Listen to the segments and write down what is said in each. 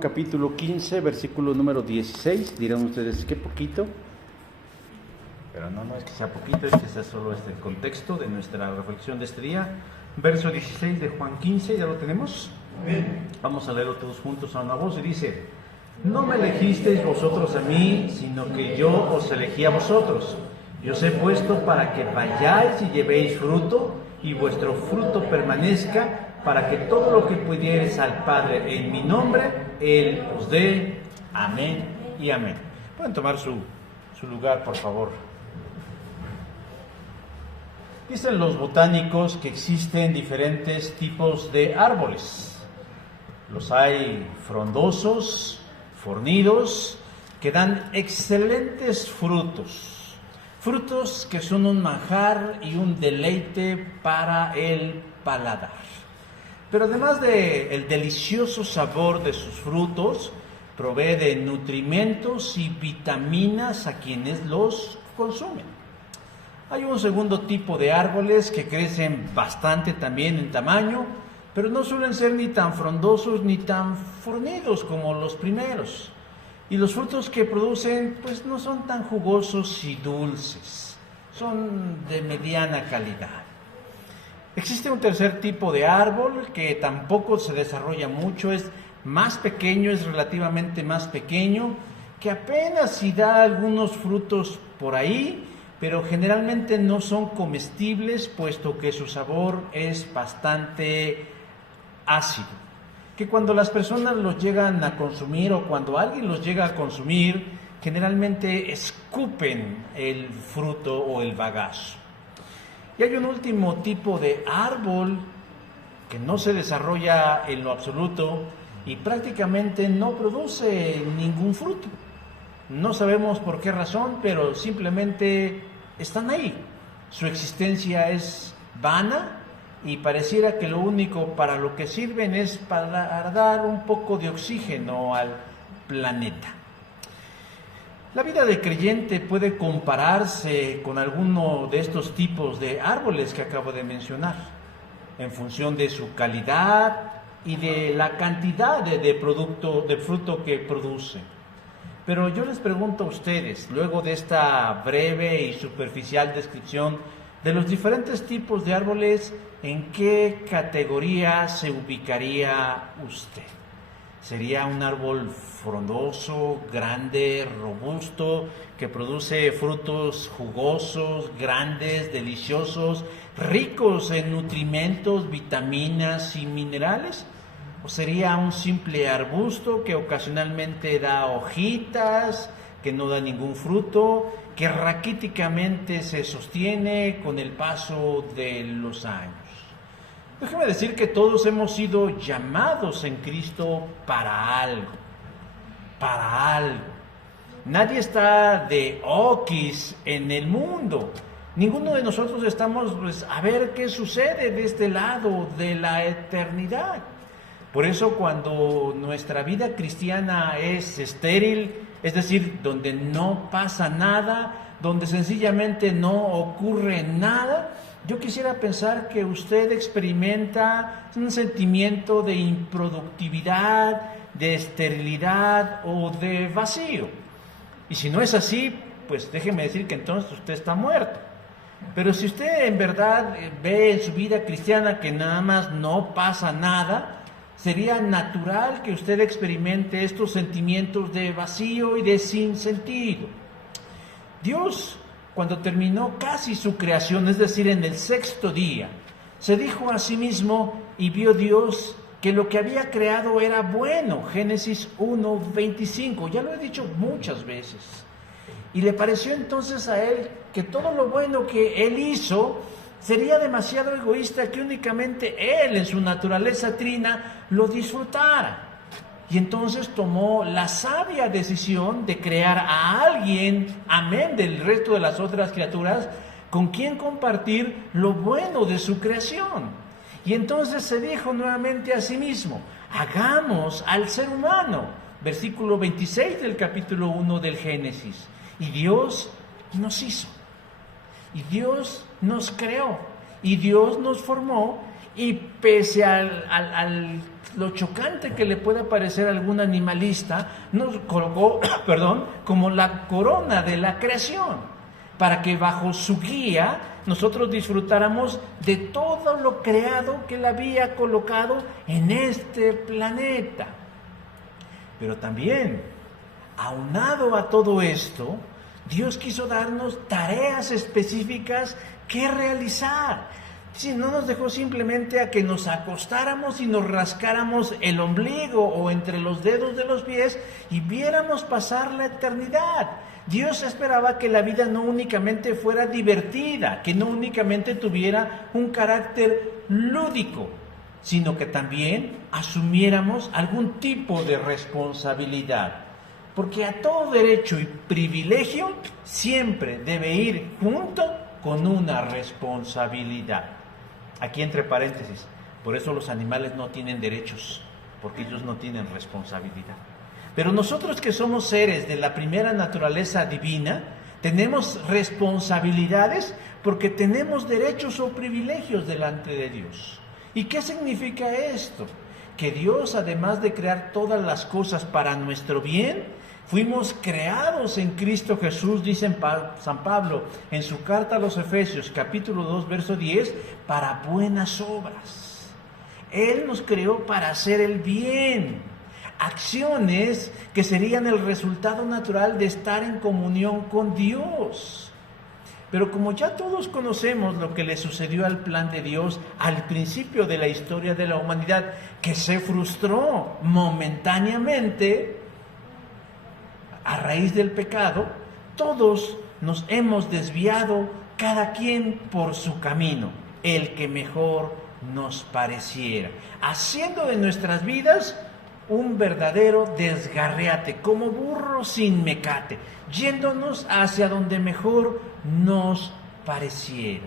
Capítulo 15, versículo número 16. Dirán ustedes, ¿qué poquito? Pero no es que sea poquito, es que sea solo el contexto de nuestra reflexión de este día. Verso 16 de Juan 15, ¿ya lo tenemos? Vamos a leerlo todos juntos a una voz y dice: No me elegisteis vosotros a mí, sino que yo os elegí a vosotros. Y os he puesto para que vayáis y llevéis fruto, y vuestro fruto permanezca, para que todo lo que pudiereis al Padre en mi nombre, Él os dé. Amén y amén. Pueden tomar su lugar, por favor. Dicen los botánicos que existen diferentes tipos de árboles. Los hay frondosos, fornidos, que dan excelentes frutos. Frutos que son un manjar y un deleite para el paladar. Pero además del delicioso sabor de sus frutos, provee de nutrimentos y vitaminas a quienes los consumen. Hay un segundo tipo de árboles que crecen bastante también en tamaño, pero no suelen ser ni tan frondosos ni tan fornidos como los primeros. Y los frutos que producen pues no son tan jugosos y dulces, son de mediana calidad. Existe un tercer tipo de árbol que tampoco se desarrolla mucho, es más pequeño, es relativamente más pequeño, que apenas si da algunos frutos por ahí, pero generalmente no son comestibles, puesto que su sabor es bastante ácido. Que cuando las personas los llegan a consumir o cuando alguien los llega a consumir, generalmente escupen el fruto o el bagazo. Y hay un último tipo de árbol que no se desarrolla en lo absoluto y prácticamente no produce ningún fruto. No sabemos por qué razón, pero simplemente están ahí. Su existencia es vana y pareciera que lo único para lo que sirven es para dar un poco de oxígeno al planeta. La vida del creyente puede compararse con alguno de estos tipos de árboles que acabo de mencionar, en función de su calidad y de la cantidad de fruto que produce. Pero yo les pregunto a ustedes, luego de esta breve y superficial descripción de los diferentes tipos de árboles, ¿en qué categoría se ubicaría usted? ¿Sería un árbol frondoso, grande, robusto, que produce frutos jugosos, grandes, deliciosos, ricos en nutrimentos, vitaminas y minerales? ¿O sería un simple arbusto que ocasionalmente da hojitas, que no da ningún fruto, que raquíticamente se sostiene con el paso de los años? Déjeme decir que todos hemos sido llamados en Cristo para algo. Nadie está de oquis en el mundo. Ninguno de nosotros estamos a ver qué sucede de este lado de la eternidad. Por eso cuando nuestra vida cristiana es estéril, es decir, donde no pasa nada, donde sencillamente no ocurre nada, yo quisiera pensar que usted experimenta un sentimiento de improductividad, de esterilidad o de vacío. Y si no es así, pues déjeme decir que entonces usted está muerto. Pero si usted en verdad ve en su vida cristiana que nada más no pasa nada, sería natural que usted experimente estos sentimientos de vacío y de sinsentido. Dios, cuando terminó casi su creación, es decir, en el sexto día, se dijo a sí mismo y vio Dios que lo que había creado era bueno. Génesis 1:25, ya lo he dicho muchas veces. Y le pareció entonces a él que todo lo bueno que él hizo sería demasiado egoísta que únicamente él, en su naturaleza trina, lo disfrutara. Y entonces tomó la sabia decisión de crear a alguien, amén del resto de las otras criaturas, con quien compartir lo bueno de su creación. Y entonces se dijo nuevamente a sí mismo: hagamos al ser humano. Versículo 26 del capítulo 1 del Génesis. Y Dios nos hizo. Y Dios nos creó. Y Dios nos formó. y pese al lo chocante que le pueda parecer a algún animalista, nos colocó, como la corona de la creación, para que bajo su guía nosotros disfrutáramos de todo lo creado que Él había colocado en este planeta. Pero también, aunado a todo esto, Dios quiso darnos tareas específicas que realizar. Si no nos dejó simplemente a que nos acostáramos y nos rascáramos el ombligo o entre los dedos de los pies y viéramos pasar la eternidad. Dios esperaba que la vida no únicamente fuera divertida, que no únicamente tuviera un carácter lúdico, sino que también asumiéramos algún tipo de responsabilidad. Porque a todo derecho y privilegio siempre debe ir junto con una responsabilidad. Aquí entre paréntesis, por eso los animales no tienen derechos, porque ellos no tienen responsabilidad. Pero nosotros que somos seres de la primera naturaleza divina, tenemos responsabilidades porque tenemos derechos o privilegios delante de Dios. ¿Y qué significa esto? Que Dios, además de crear todas las cosas para nuestro bien, fuimos creados en Cristo Jesús, dice San Pablo en su carta a los Efesios, capítulo 2, verso 10, para buenas obras. Él nos creó para hacer el bien, acciones que serían el resultado natural de estar en comunión con Dios. Pero como ya todos conocemos lo que le sucedió al plan de Dios al principio de la historia de la humanidad, que se frustró momentáneamente a raíz del pecado, todos nos hemos desviado, cada quien por su camino, el que mejor nos pareciera, haciendo de nuestras vidas un verdadero desgarriate, como burro sin mecate, yéndonos hacia donde mejor nos pareciera.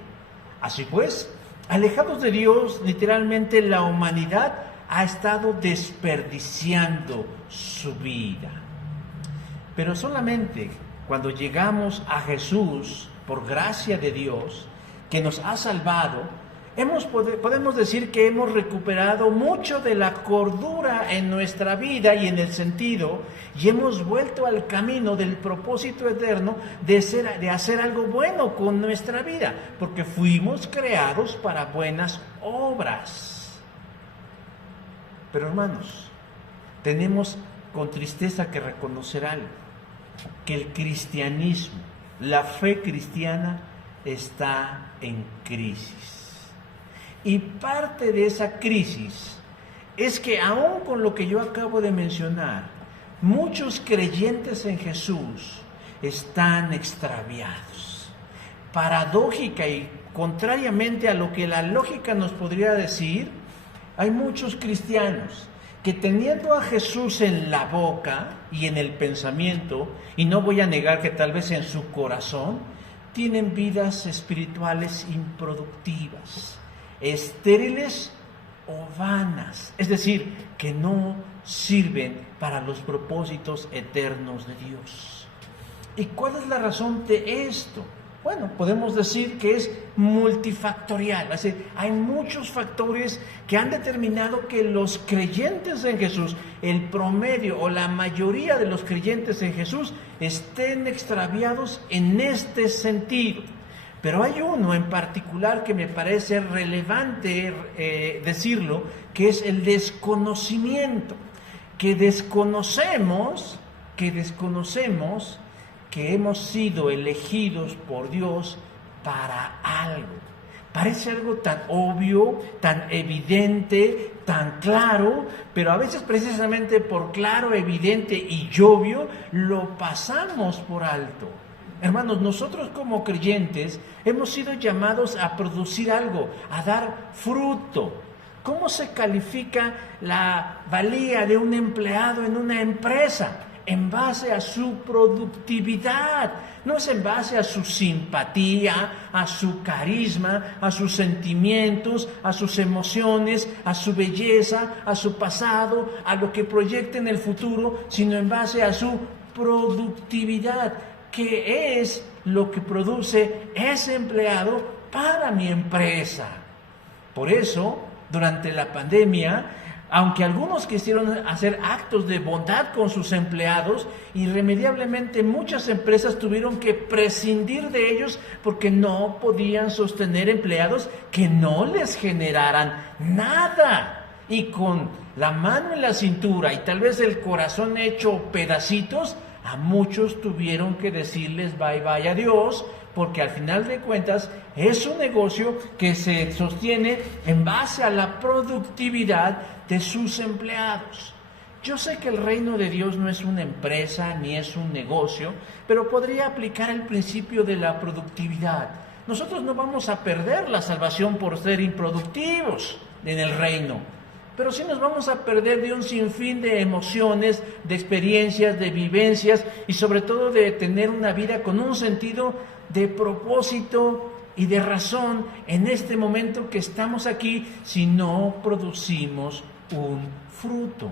Así pues, alejados de Dios, literalmente la humanidad ha estado desperdiciando su vida. Pero solamente cuando llegamos a Jesús, por gracia de Dios, que nos ha salvado, podemos decir que hemos recuperado mucho de la cordura en nuestra vida y en el sentido, y hemos vuelto al camino del propósito eterno de hacer algo bueno con nuestra vida, porque fuimos creados para buenas obras. Pero hermanos, tenemos con tristeza que reconocer algo, que el cristianismo, la fe cristiana está en crisis. Y parte de esa crisis es que aún con lo que yo acabo de mencionar, muchos creyentes en Jesús están extraviados. Paradójica y contrariamente a lo que la lógica nos podría decir, hay muchos cristianos que teniendo a Jesús en la boca y en el pensamiento, y no voy a negar que tal vez en su corazón, tienen vidas espirituales improductivas, estériles o vanas, es decir, que no sirven para los propósitos eternos de Dios. ¿Y cuál es la razón de esto? Bueno, podemos decir que es multifactorial, es decir, hay muchos factores que han determinado que los creyentes en Jesús, el promedio o la mayoría de los creyentes en Jesús, estén extraviados en este sentido. Pero hay uno en particular que me parece relevante decirlo, que es el desconocimiento, que desconocemos que hemos sido elegidos por Dios para algo. Parece algo tan obvio, tan evidente, tan claro, pero a veces precisamente por claro, evidente y obvio, lo pasamos por alto. Hermanos, nosotros como creyentes hemos sido llamados a producir algo, a dar fruto. ¿Cómo se califica la valía de un empleado en una empresa? En base a su productividad, no es en base a su simpatía, a su carisma, a sus sentimientos, a sus emociones, a su belleza, a su pasado, a lo que proyecta en el futuro, sino en base a su productividad, que es lo que produce ese empleado para mi empresa. Por eso, durante la pandemia, aunque algunos quisieron hacer actos de bondad con sus empleados, irremediablemente muchas empresas tuvieron que prescindir de ellos porque no podían sostener empleados que no les generaran nada. Y con la mano en la cintura y tal vez el corazón hecho pedacitos, a muchos tuvieron que decirles bye bye, adiós, porque al final de cuentas es un negocio que se sostiene en base a la productividad de sus empleados. Yo sé que el reino de Dios no es una empresa ni es un negocio, pero podría aplicar el principio de la productividad. Nosotros no vamos a perder la salvación por ser improductivos en el reino, pero sí nos vamos a perder de un sinfín de emociones, de experiencias, de vivencias y sobre todo de tener una vida con un sentido de propósito y de razón en este momento que estamos aquí si no producimos un fruto.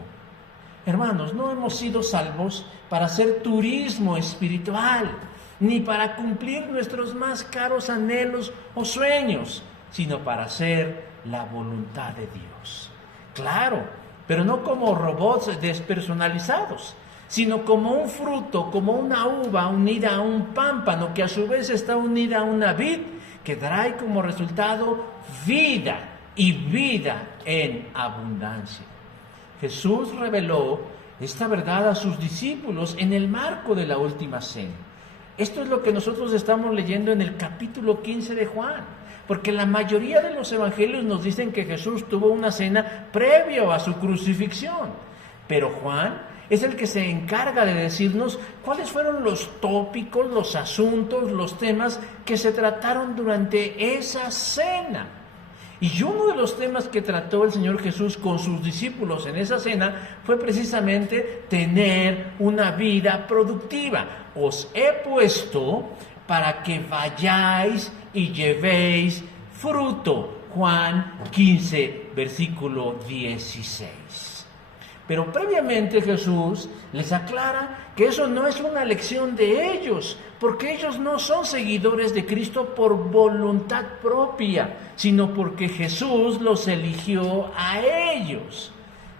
Hermanos, no hemos sido salvos para hacer turismo espiritual, ni para cumplir nuestros más caros anhelos o sueños, sino para hacer la voluntad de Dios. Claro, pero no como robots despersonalizados, sino como un fruto, como una uva unida a un pámpano que a su vez está unida a una vid que trae como resultado vida y vida en abundancia. Jesús reveló esta verdad a sus discípulos en el marco de la última cena. Esto es lo que nosotros estamos leyendo en el capítulo 15 de Juan, porque la mayoría de los evangelios nos dicen que Jesús tuvo una cena previo a su crucifixión, pero Juan es el que se encarga de decirnos cuáles fueron los tópicos, los asuntos, los temas que se trataron durante esa cena. Y uno de los temas que trató el Señor Jesús con sus discípulos en esa cena fue precisamente tener una vida productiva. Os he puesto para que vayáis y llevéis fruto. Juan 15, versículo 16. Pero previamente Jesús les aclara que eso no es una lección de ellos, porque ellos no son seguidores de Cristo por voluntad propia, sino porque Jesús los eligió a ellos.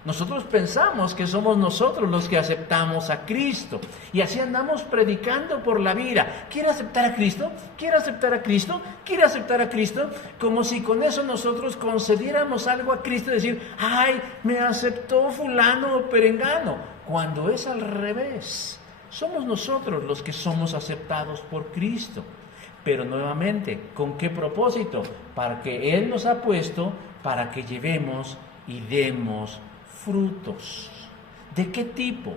Nosotros pensamos que somos nosotros los que aceptamos a Cristo y así andamos predicando por la vida. ¿Quiere aceptar a Cristo? ¿Quiere aceptar a Cristo? ¿Quiere aceptar a Cristo? Como si con eso nosotros concediéramos algo a Cristo y decir, ¡ay, me aceptó fulano o perengano! Cuando es al revés. Somos nosotros los que somos aceptados por Cristo. Pero nuevamente, ¿con qué propósito? Para que Él nos ha puesto para que llevemos y demos frutos. ¿De qué tipo?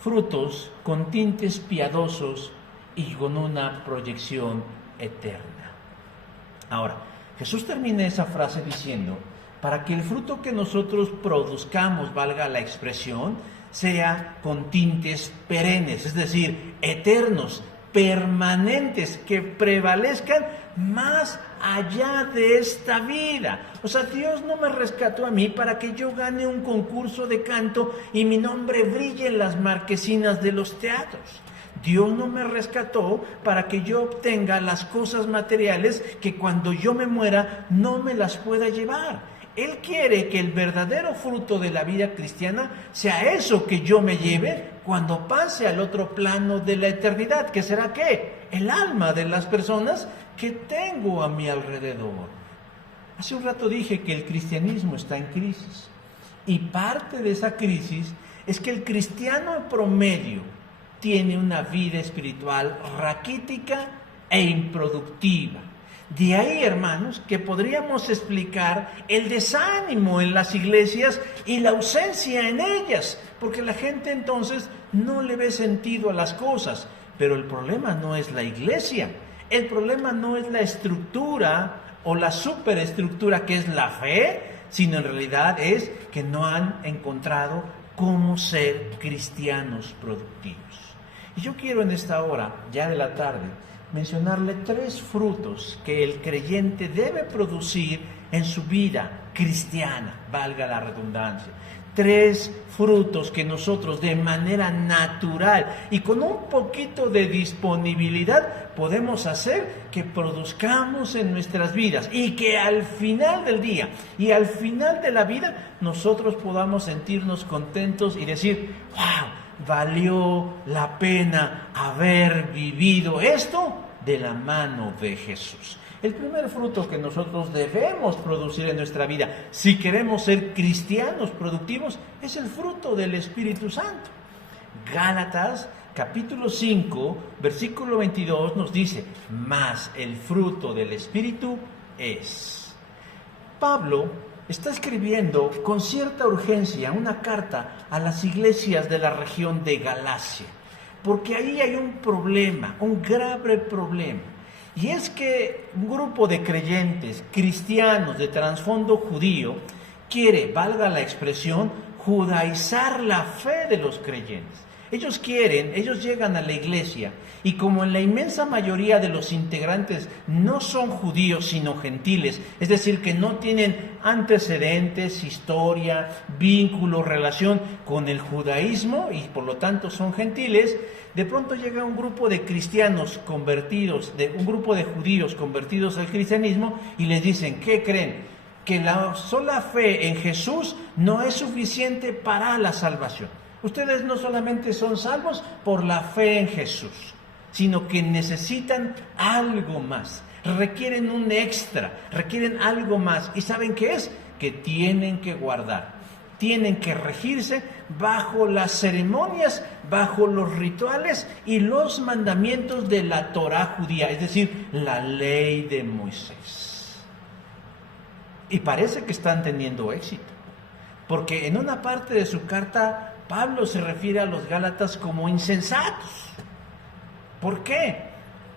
Frutos con tintes piadosos y con una proyección eterna. Ahora, Jesús termina esa frase diciendo, para que el fruto que nosotros produzcamos, valga la expresión, sea con tintes perennes, es decir, eternos, permanentes, que prevalezcan más allá de esta vida. O sea, Dios no me rescató a mí para que yo gane un concurso de canto y mi nombre brille en las marquesinas de los teatros. Dios no me rescató para que yo obtenga las cosas materiales que cuando yo me muera no me las pueda llevar. Él quiere que el verdadero fruto de la vida cristiana sea eso que yo me lleve cuando pase al otro plano de la eternidad, que será ¿qué? El alma de las personas que tengo a mi alrededor. Hace un rato dije que el cristianismo está en crisis y parte de esa crisis es que el cristiano promedio tiene una vida espiritual raquítica e improductiva. De ahí, hermanos, que podríamos explicar el desánimo en las iglesias y la ausencia en ellas, porque la gente entonces no le ve sentido a las cosas. Pero el problema no es la iglesia, el problema no es la estructura o la superestructura que es la fe, sino en realidad es que no han encontrado cómo ser cristianos productivos. Y yo quiero en esta hora, ya de la tarde, mencionarle 3 frutos que el creyente debe producir en su vida cristiana, valga la redundancia. 3 frutos que nosotros de manera natural y con un poquito de disponibilidad podemos hacer que produzcamos en nuestras vidas y que al final del día y al final de la vida nosotros podamos sentirnos contentos y decir, wow, valió la pena haber vivido esto de la mano de Jesús. El primer fruto que nosotros debemos producir en nuestra vida, si queremos ser cristianos productivos, es el fruto del Espíritu Santo. Gálatas capítulo 5, versículo 22 nos dice, mas el fruto del Espíritu es. Pablo está escribiendo con cierta urgencia una carta a las iglesias de la región de Galacia, porque ahí hay un problema, un grave problema. Y es que un grupo de creyentes cristianos de trasfondo judío quiere, valga la expresión, judaizar la fe de los creyentes. Ellos llegan a la iglesia y como en la inmensa mayoría de los integrantes no son judíos sino gentiles, es decir, que no tienen antecedentes, historia, vínculo, relación con el judaísmo y por lo tanto son gentiles, de pronto llega un grupo de cristianos convertidos, un grupo de judíos convertidos al cristianismo y les dicen, ¿qué creen? Que la sola fe en Jesús no es suficiente para la salvación. Ustedes no solamente son salvos por la fe en Jesús, sino que necesitan algo más, requieren un extra, requieren algo más. ¿Y saben qué es? Que tienen que guardar, tienen que regirse bajo las ceremonias, bajo los rituales y los mandamientos de la Torá judía, es decir, la ley de Moisés. Y parece que están teniendo éxito, porque en una parte de su carta Pablo se refiere a los gálatas como insensatos. ¿Por qué?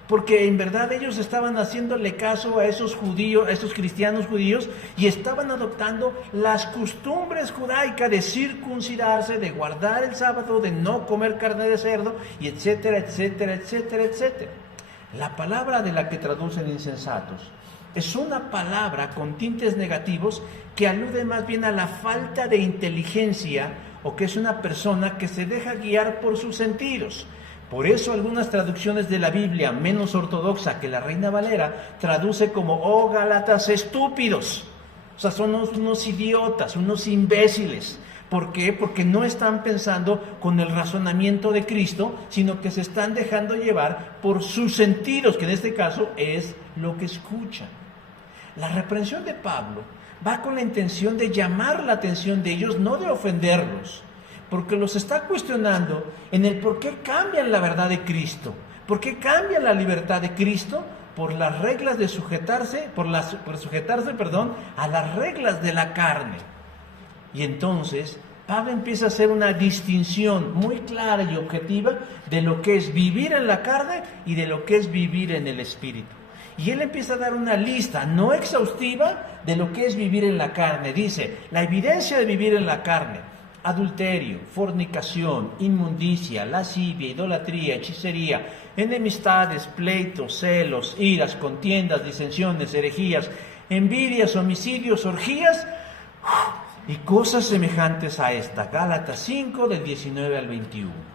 Porque en verdad ellos estaban haciéndole caso a esos judíos, a esos cristianos judíos, y estaban adoptando las costumbres judaicas de circuncidarse, de guardar el sábado, de no comer carne de cerdo, y etcétera, etcétera, etcétera, etcétera. La palabra de la que traducen insensatos es una palabra con tintes negativos que alude más bien a la falta de inteligencia o que es una persona que se deja guiar por sus sentidos. Por eso algunas traducciones de la Biblia, menos ortodoxa que la Reina Valera, traduce como, oh Gálatas estúpidos. O sea, son unos idiotas, unos imbéciles. ¿Por qué? Porque no están pensando con el razonamiento de Cristo, sino que se están dejando llevar por sus sentidos, que en este caso es lo que escuchan. La reprensión de Pablo va con la intención de llamar la atención de ellos, no de ofenderlos, porque los está cuestionando en el por qué cambian la verdad de Cristo, por qué cambian la libertad de Cristo por las reglas de sujetarse, por sujetarse a las reglas de la carne. Y entonces Pablo empieza a hacer una distinción muy clara y objetiva de lo que es vivir en la carne y de lo que es vivir en el Espíritu. Y él empieza a dar una lista no exhaustiva de lo que es vivir en la carne. Dice, la evidencia de vivir en la carne: adulterio, fornicación, inmundicia, lascivia, idolatría, hechicería, enemistades, pleitos, celos, iras, contiendas, disensiones, herejías, envidias, homicidios, orgías y cosas semejantes a esta. Gálatas 5, del 19 al 21.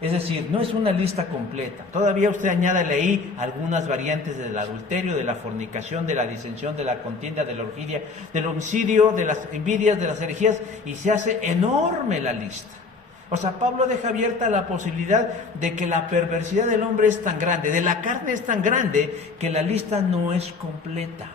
Es decir, no es una lista completa. Todavía usted añádale ahí algunas variantes del adulterio, de la fornicación, de la disensión, de la contienda, de la orgía, del homicidio, de las envidias, de las herejías, y se hace enorme la lista. O sea, Pablo deja abierta la posibilidad de que la perversidad del hombre es tan grande, de la carne es tan grande, que la lista no es completa.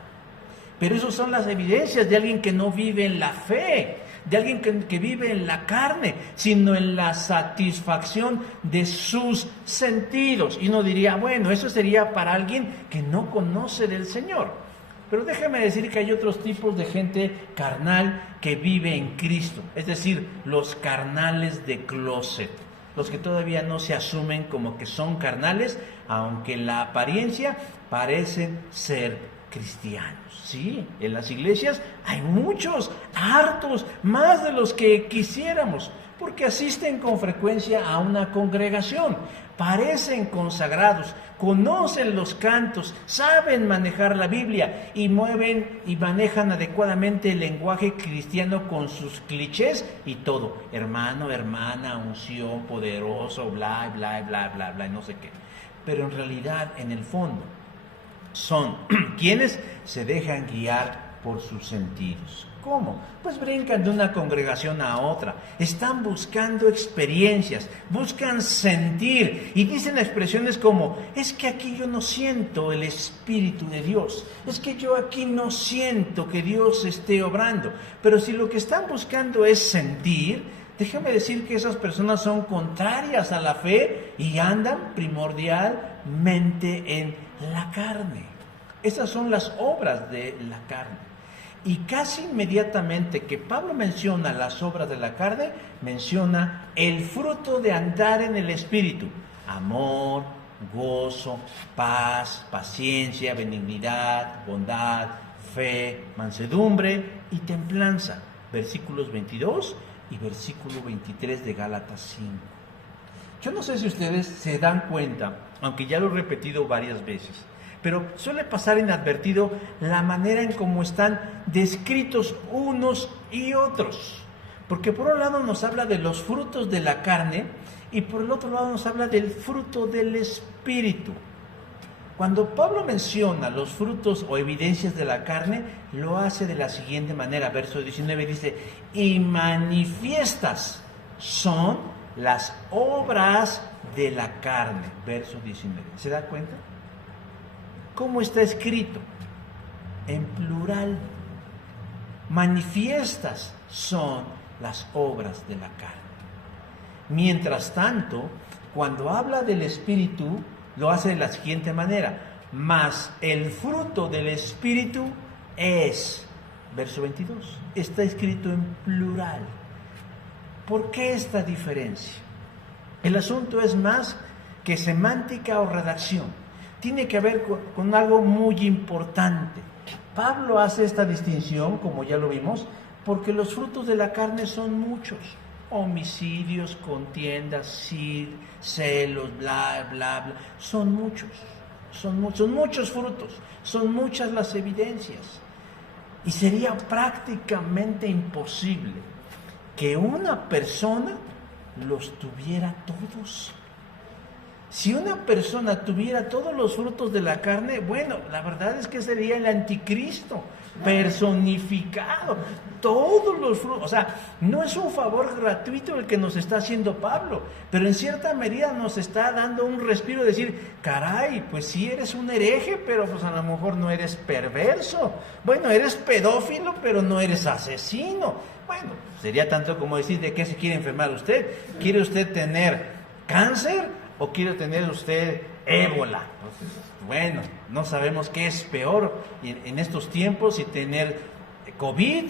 Pero esas son las evidencias de alguien que no vive en la fe, de alguien que vive en la carne, sino en la satisfacción de sus sentidos. Y uno diría, bueno, eso sería para alguien que no conoce del Señor. Pero déjeme decir que hay otros tipos de gente carnal que vive en Cristo, es decir, los carnales de closet, los que todavía no se asumen como que son carnales, aunque en la apariencia parecen ser cristianos. Sí, en las iglesias hay muchos, hartos, más de los que quisiéramos. porque asisten con frecuencia a una congregación, parecen consagrados, conocen los cantos, saben manejar la Biblia y mueven y manejan adecuadamente el lenguaje cristiano con sus clichés y todo. Hermano, hermana, unción, poderoso, bla, bla, bla, bla, bla, no sé qué. Pero en realidad, en el fondo, son quienes se dejan guiar por sus sentidos. ¿Cómo? Pues brincan de una congregación a otra, están buscando experiencias, buscan sentir y dicen expresiones como: es que aquí yo no siento el Espíritu de Dios, es que yo aquí no siento que Dios esté obrando. Pero si lo que están buscando es sentir, déjame decir que esas personas son contrarias a la fe y andan primordialmente en la carne. Esas son las obras de la carne. Y casi inmediatamente que Pablo menciona las obras de la carne, menciona el fruto de andar en el Espíritu: amor, gozo, paz, paciencia, benignidad, bondad, fe, mansedumbre y templanza. Versículos 22 y versículo 23 de Gálatas 5. Yo no sé si ustedes se dan cuenta, aunque ya lo he repetido varias veces, pero suele pasar inadvertido la manera en cómo están descritos unos y otros. Porque por un lado nos habla de los frutos de la carne y por el otro lado nos habla del fruto del Espíritu. Cuando Pablo menciona los frutos o evidencias de la carne, lo hace de la siguiente manera. Verso 19 dice: y manifiestas son las obras de la carne. Verso 19. ¿Se da cuenta? ¿Cómo está escrito? En plural. Manifiestas son las obras de la carne. Mientras tanto, cuando habla del Espíritu, lo hace de la siguiente manera: mas el fruto del Espíritu es, verso 22, está escrito en plural. ¿Por qué esta diferencia? El asunto es más que semántica o redacción. Tiene que ver con algo muy importante. Pablo hace esta distinción, como ya lo vimos, porque los frutos de la carne son muchos: homicidios, contiendas, celos, bla, bla, bla. Son muchos frutos, son muchas las evidencias. Y sería prácticamente imposible que una persona los tuviera todos. Si una persona tuviera todos los frutos de la carne, bueno, la verdad es que sería el anticristo personificado. Todos los frutos, o sea, no es un favor gratuito el que nos está haciendo Pablo, pero en cierta medida nos está dando un respiro de decir: caray, pues sí eres un hereje, pero pues a lo mejor no eres perverso. Bueno, eres pedófilo, pero no eres asesino. Bueno, sería tanto como decir: ¿de qué se quiere enfermar usted? ¿Quiere usted tener cáncer o quiere tener usted ébola? Entonces, bueno, no sabemos qué es peor en estos tiempos, si tener COVID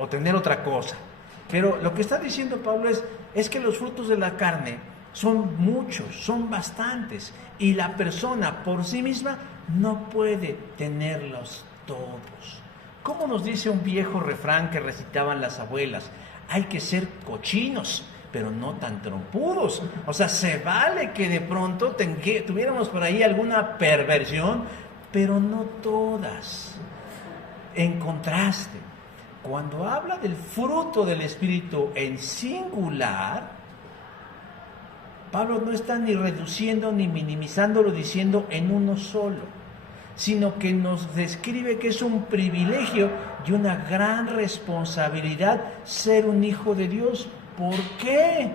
o tener otra cosa. Pero lo que está diciendo Pablo es que los frutos de la carne son muchos, son bastantes, y la persona por sí misma no puede tenerlos todos. ¿Cómo nos dice un viejo refrán que recitaban las abuelas? Hay que ser cochinos, pero no tan trompudos. O sea, se vale que de pronto tuviéramos por ahí alguna perversión, pero no todas. En contraste, cuando habla del fruto del Espíritu en singular, Pablo no está ni reduciendo ni minimizándolo diciendo en uno solo, sino que nos describe que es un privilegio y una gran responsabilidad ser un hijo de Dios. ¿Por qué?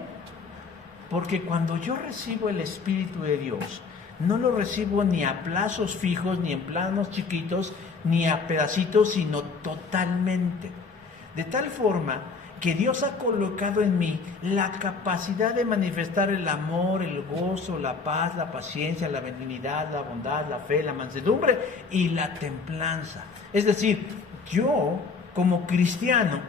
Porque cuando yo recibo el Espíritu de Dios, no lo recibo ni a plazos fijos, ni en planos chiquitos, ni a pedacitos, sino totalmente. De tal forma que Dios ha colocado en mí la capacidad de manifestar el amor, el gozo, la paz, la paciencia, la benignidad, la bondad, la fe, la mansedumbre y la templanza. Es decir, yo como cristiano,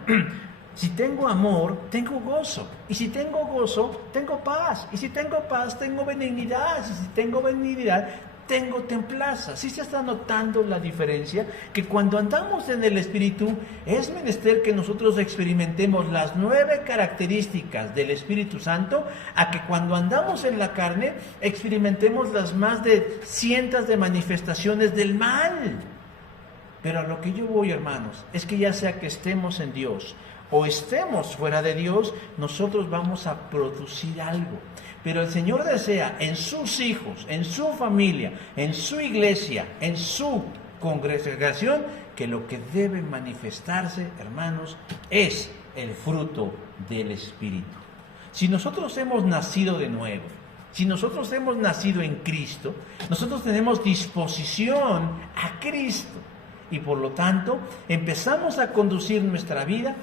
si tengo amor, tengo gozo. Y si tengo gozo, tengo paz. Y si tengo paz, tengo benignidad. Y si tengo benignidad, tengo templanza. ¿Sí se está notando la diferencia? Que cuando andamos en el Espíritu, es menester que nosotros experimentemos las 9 características del Espíritu Santo, a que cuando andamos en la carne, experimentemos las más de cientos de manifestaciones del mal. Pero a lo que yo voy, hermanos, es que ya sea que estemos en Dios o estemos fuera de Dios, nosotros vamos a producir algo. Pero el Señor desea en sus hijos, en su familia, en su iglesia, en su congregación, que lo que debe manifestarse, hermanos, es el fruto del Espíritu. Si nosotros hemos nacido de nuevo, si nosotros hemos nacido en Cristo, nosotros tenemos disposición a Cristo. Y por lo tanto, empezamos a conducir nuestra vida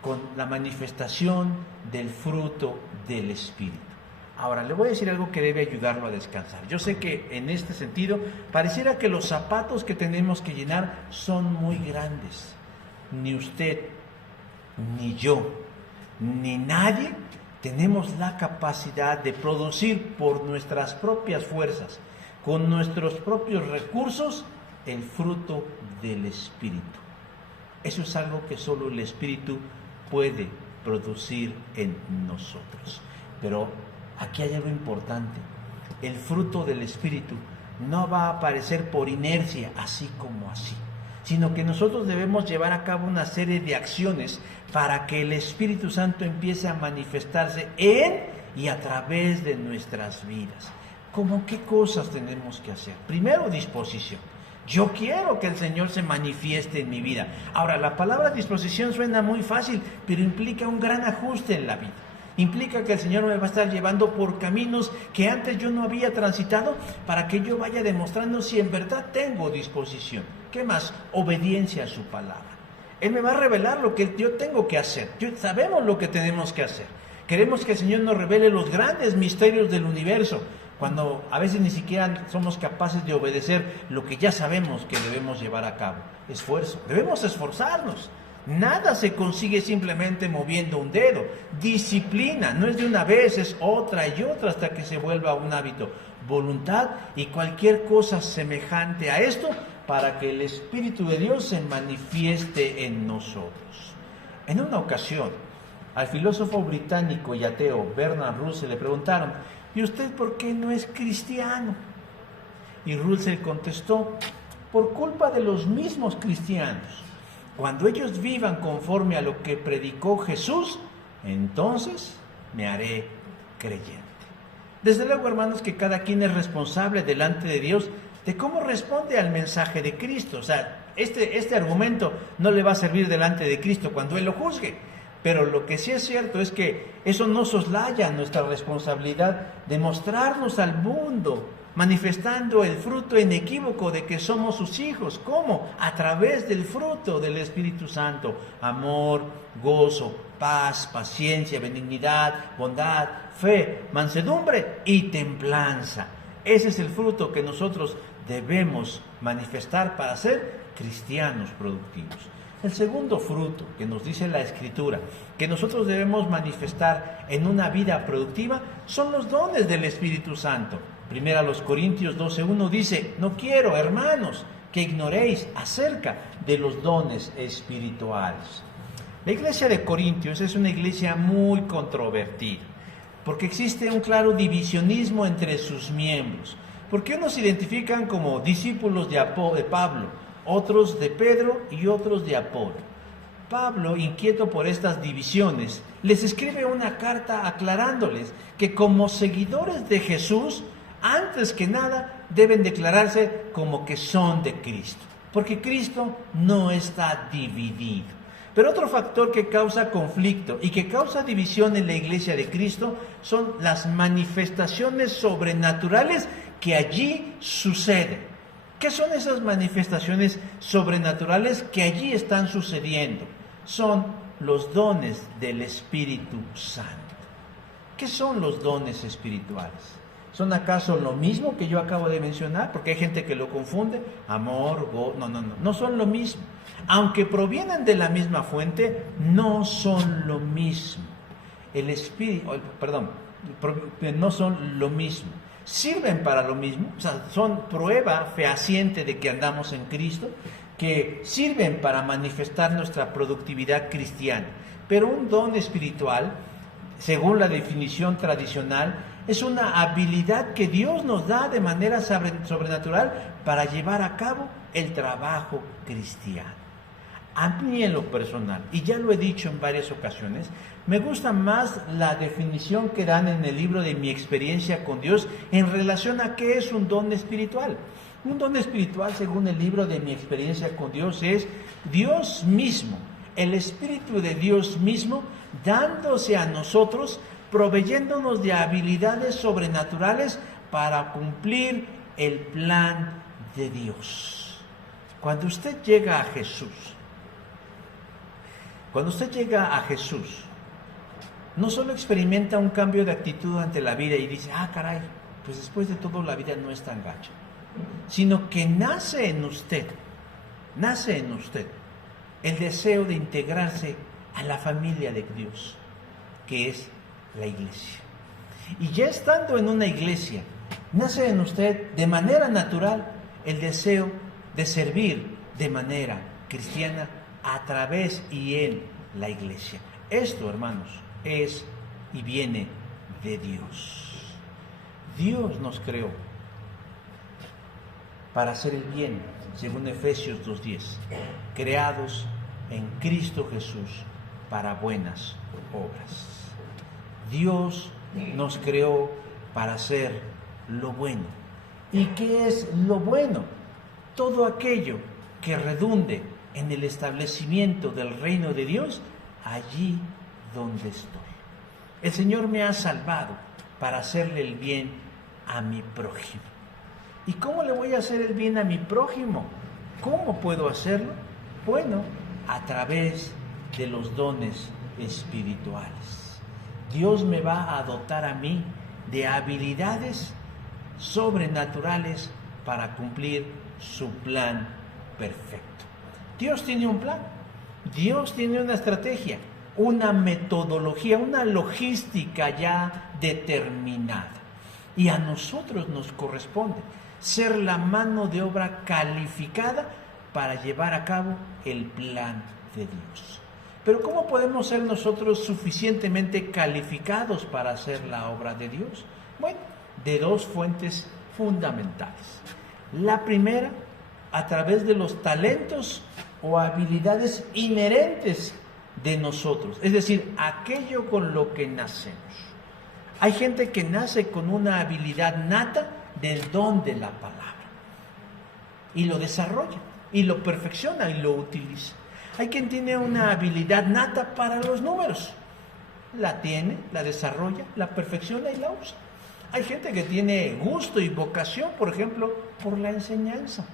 con la manifestación del fruto del Espíritu. Ahora, le voy a decir algo que debe ayudarlo a descansar. Yo sé que en este sentido, pareciera que los zapatos que tenemos que llenar son muy grandes. Ni usted, ni yo, ni nadie tenemos la capacidad de producir por nuestras propias fuerzas, con nuestros propios recursos, el fruto del Espíritu. Eso es algo que solo el Espíritu puede producir en nosotros. Pero aquí hay algo importante. El fruto del Espíritu no va a aparecer por inercia, así como así, sino que nosotros debemos llevar a cabo una serie de acciones para que el Espíritu Santo empiece a manifestarse en y a través de nuestras vidas. ¿Cómo qué cosas tenemos que hacer? Primero, disposición. Yo quiero que el Señor se manifieste en mi vida. Ahora, la palabra disposición suena muy fácil, pero implica un gran ajuste en la vida. Implica que el Señor me va a estar llevando por caminos que antes yo no había transitado, para que yo vaya demostrando si en verdad tengo disposición. ¿Qué más? Obediencia a su palabra. Él me va a revelar lo que yo tengo que hacer. Sabemos lo que tenemos que hacer. Queremos que el Señor nos revele los grandes misterios del universo, cuando a veces ni siquiera somos capaces de obedecer lo que ya sabemos que debemos llevar a cabo. Esfuerzo. Debemos esforzarnos. Nada se consigue simplemente moviendo un dedo. Disciplina, no es de una vez, es otra y otra hasta que se vuelva un hábito. Voluntad y cualquier cosa semejante a esto para que el Espíritu de Dios se manifieste en nosotros. En una ocasión, al filósofo británico y ateo Bertrand Russell le preguntaron: ¿y usted por qué no es cristiano? Y Russell contestó: por culpa de los mismos cristianos. Cuando ellos vivan conforme a lo que predicó Jesús, entonces me haré creyente. Desde luego, hermanos, que cada quien es responsable delante de Dios de cómo responde al mensaje de Cristo. O sea, este argumento no le va a servir delante de Cristo cuando Él lo juzgue. Pero lo que sí es cierto es que eso no soslaya nuestra responsabilidad de mostrarnos al mundo, manifestando el fruto inequívoco de que somos sus hijos. ¿Cómo? A través del fruto del Espíritu Santo: amor, gozo, paz, paciencia, benignidad, bondad, fe, mansedumbre y templanza. Ese es el fruto que nosotros debemos manifestar para ser cristianos productivos. El segundo fruto que nos dice la Escritura que nosotros debemos manifestar en una vida productiva son los dones del Espíritu Santo. Primera a los Corintios 12:1 dice: no quiero, hermanos, que ignoréis acerca de los dones espirituales. La iglesia de Corintios es una iglesia muy controvertida, porque existe un claro divisionismo entre sus miembros, porque unos se identifican como discípulos de Pablo, otros de Pedro y otros de Apolo. Pablo, inquieto por estas divisiones, les escribe una carta aclarándoles que como seguidores de Jesús, antes que nada, deben declararse como que son de Cristo, porque Cristo no está dividido. Pero otro factor que causa conflicto y que causa división en la iglesia de Cristo son las manifestaciones sobrenaturales que allí suceden. ¿Qué son esas manifestaciones sobrenaturales que allí están sucediendo? Son los dones del Espíritu Santo. ¿Qué son los dones espirituales? ¿Son acaso lo mismo que yo acabo de mencionar? Porque hay gente que lo confunde. Amor, no son lo mismo. Aunque provienen de la misma fuente, no son lo mismo. No son lo mismo. sirven para lo mismo, o sea, son prueba fehaciente de que andamos en Cristo, que sirven para manifestar nuestra productividad cristiana. Pero un don espiritual, según la definición tradicional, es una habilidad que Dios nos da de manera sobrenatural para llevar a cabo el trabajo cristiano. A mí en lo personal, y ya lo he dicho en varias ocasiones, me gusta más la definición que dan en el libro de Mi experiencia con Dios en relación a qué es un don espiritual. Un don espiritual, según el libro de Mi experiencia con Dios, es Dios mismo, el Espíritu de Dios mismo, dándose a nosotros, proveyéndonos de habilidades sobrenaturales para cumplir el plan de Dios. Cuando usted llega a Jesús, no solo experimenta un cambio de actitud ante la vida y dice, caray, pues después de todo la vida no es tan gacha, sino que nace en usted el deseo de integrarse a la familia de Dios, que es la iglesia. Y ya estando en una iglesia, nace en usted de manera natural el deseo de servir de manera cristiana a través y en la iglesia. Esto, hermanos, es y viene de Dios. Dios nos creó para hacer el bien, según Efesios 2:10, creados en Cristo Jesús para buenas obras. Dios nos creó para hacer lo bueno. ¿Y qué es lo bueno? Todo aquello que redunde en el establecimiento del reino de Dios allí donde estoy. El Señor me ha salvado para hacerle el bien a mi prójimo. ¿Y cómo le voy a hacer el bien a mi prójimo? ¿Cómo puedo hacerlo? Bueno, a través de los dones espirituales. Dios me va a dotar a mí de habilidades sobrenaturales para cumplir su plan perfecto. Dios tiene un plan, Dios tiene una estrategia, una metodología, una logística ya determinada. Y a nosotros nos corresponde ser la mano de obra calificada para llevar a cabo el plan de Dios. Pero ¿cómo podemos ser nosotros suficientemente calificados para hacer la obra de Dios? Bueno, de dos fuentes fundamentales. La primera, a través de los talentos o habilidades inherentes de nosotros, es decir, aquello con lo que nacemos. Hay gente que nace con una habilidad nata del don de la palabra y lo desarrolla y lo perfecciona y lo utiliza. Hay quien tiene una habilidad nata para los números, la tiene, la desarrolla, la perfecciona y la usa. Hay gente que tiene gusto y vocación, por ejemplo, por la enseñanza,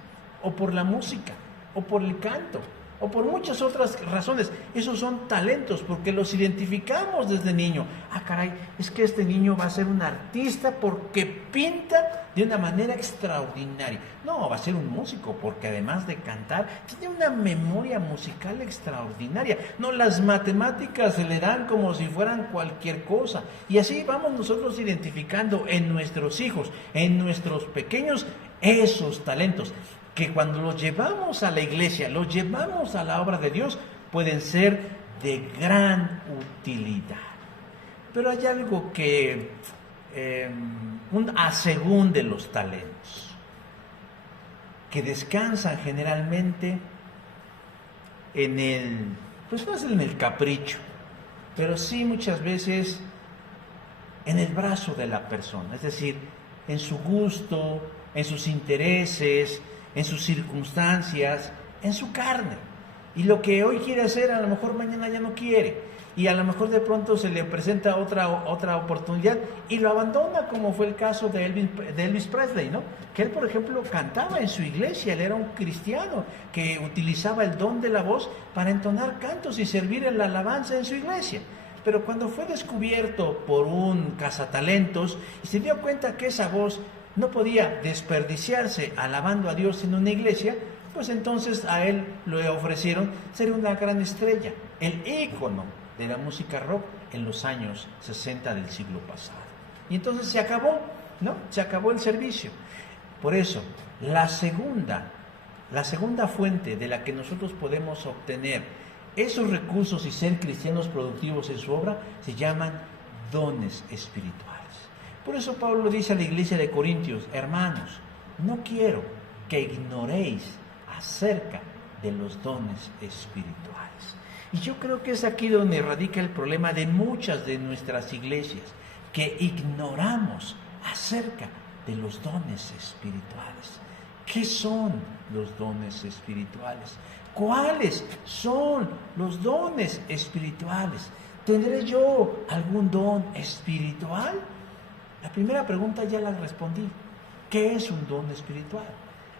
o por la música, o por el canto, o por muchas otras razones. Esos son talentos, porque los identificamos desde niño. Caray, es que este niño va a ser un artista porque pinta de una manera extraordinaria. No, va a ser un músico, porque además de cantar, tiene una memoria musical extraordinaria. No, las matemáticas se le dan como si fueran cualquier cosa. Y así vamos nosotros identificando en nuestros hijos, en nuestros pequeños, esos talentos, que cuando los llevamos a la iglesia, los llevamos a la obra de Dios, pueden ser de gran utilidad. Pero hay algo que un asegún de los talentos, que descansan generalmente en el, pues no es en el capricho, pero sí muchas veces en el brazo de la persona, es decir, en su gusto, en sus intereses, en sus circunstancias, en su carne. Y lo que hoy quiere hacer, a lo mejor mañana ya no quiere. Y a lo mejor de pronto se le presenta otra oportunidad y lo abandona, como fue el caso de Elvis Presley, ¿no? Que él, por ejemplo, cantaba en su iglesia, él era un cristiano que utilizaba el don de la voz para entonar cantos y servir en la alabanza en su iglesia. Pero cuando fue descubierto por un cazatalentos y se dio cuenta que esa voz no podía desperdiciarse alabando a Dios en una iglesia, pues entonces a él le ofrecieron ser una gran estrella, el ícono de la música rock en los años 60 del siglo pasado. Y entonces se acabó ¿no? Se acabó el servicio. Por eso, la segunda fuente de la que nosotros podemos obtener esos recursos y ser cristianos productivos en su obra se llaman dones espirituales. Por eso Pablo dice a la iglesia de Corintios: hermanos, no quiero que ignoréis acerca de los dones espirituales. Y yo creo que es aquí donde radica el problema de muchas de nuestras iglesias, que ignoramos acerca de los dones espirituales. ¿Qué son los dones espirituales? ¿Cuáles son los dones espirituales? ¿Tendré yo algún don espiritual? La primera pregunta ya la respondí. ¿Qué es un don espiritual?